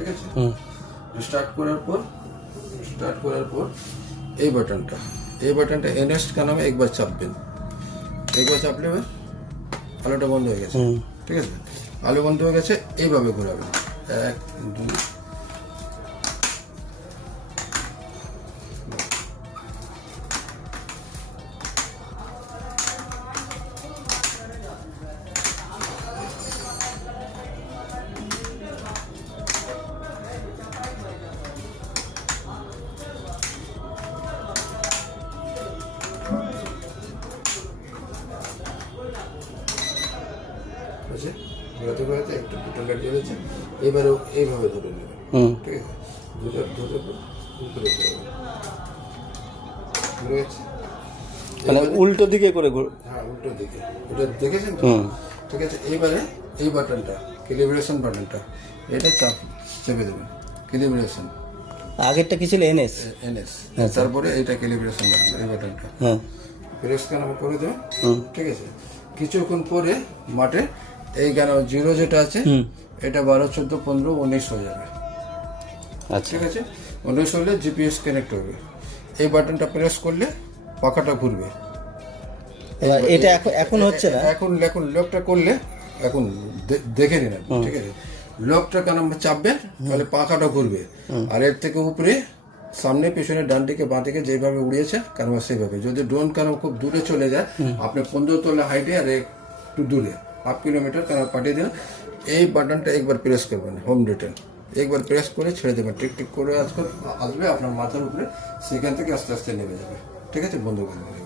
ঠিক আছে। স্টার্ট করার পর এই বাটনটা এনএস का नाम একবার চাপবেন, একবার চাপলে আলোটা বন্ধ হয়ে গেছে। ঠিক আছে, আলো বন্ধ হয়ে গেছে, এইভাবে ঘোরাবেন 1 2 ঘোরাতে ঘোরাতে একটু দুটো লাইট জ্বলেছে, এবারেও এইভাবে ধরে নেবেন। ঠিক আছে, ধরে উপরে ঘুরে গেছে, মানে উল্টো দিকে করে হ্যাঁ উল্টো দিকে, ওটা দেখেছেন তো? ঠিক আছে, এইবারে এই বাটনটা ক্যালিব্রেশন বাটনটা এটা চেপে দেবেন, ক্যালিব্রেশন। আগেরটা কি ছিল? এনএস। তারপরে এইটা ক্যালিব্রেশন বাটন, এই বাটনটা প্রেস করে দেবেন। ঠিক আছে, কিছুক্ষণ পরে মাঠে এই গান 0 যেটা আছে এটা 12 14 15 19 হয়ে যাবে। আচ্ছা, ঠিক আছে, 19 হলে জিপিএস কানেক্ট হবে। এই বাটনটা প্রেস করলে পাখাটা ঘুরবে। এটা এখন হচ্ছে না, এখন লকটা করলে এখন দেখে নিন। ঠিক আছে, লকটা কেন চাপবেন তাহলে পাখাটা ঘুরবে, আর এর থেকে উপরে সামনে পিছনে ডান দিকে বাঁ দিকে যেভাবে উড়িয়েছে কারণ সেইভাবে। যদি ড্রোন কারণ খুব দূরে চলে যায়, আপনি 15 তলা হাইটে আর একটু দূরে 1/2 কিলোমিটার কারণ পাঠিয়ে দেন, এই বাটনটা একবার প্রেস করবেন, হোম ডিটেন একবার প্রেস করে ছেড়ে দেবেন, টিক টিক করে আসবে আপনার মাথার উপরে, সেখান থেকে আস্তে আস্তে নেমে যাবে। ঠিক আছে, বন্ধ করে দেবেন।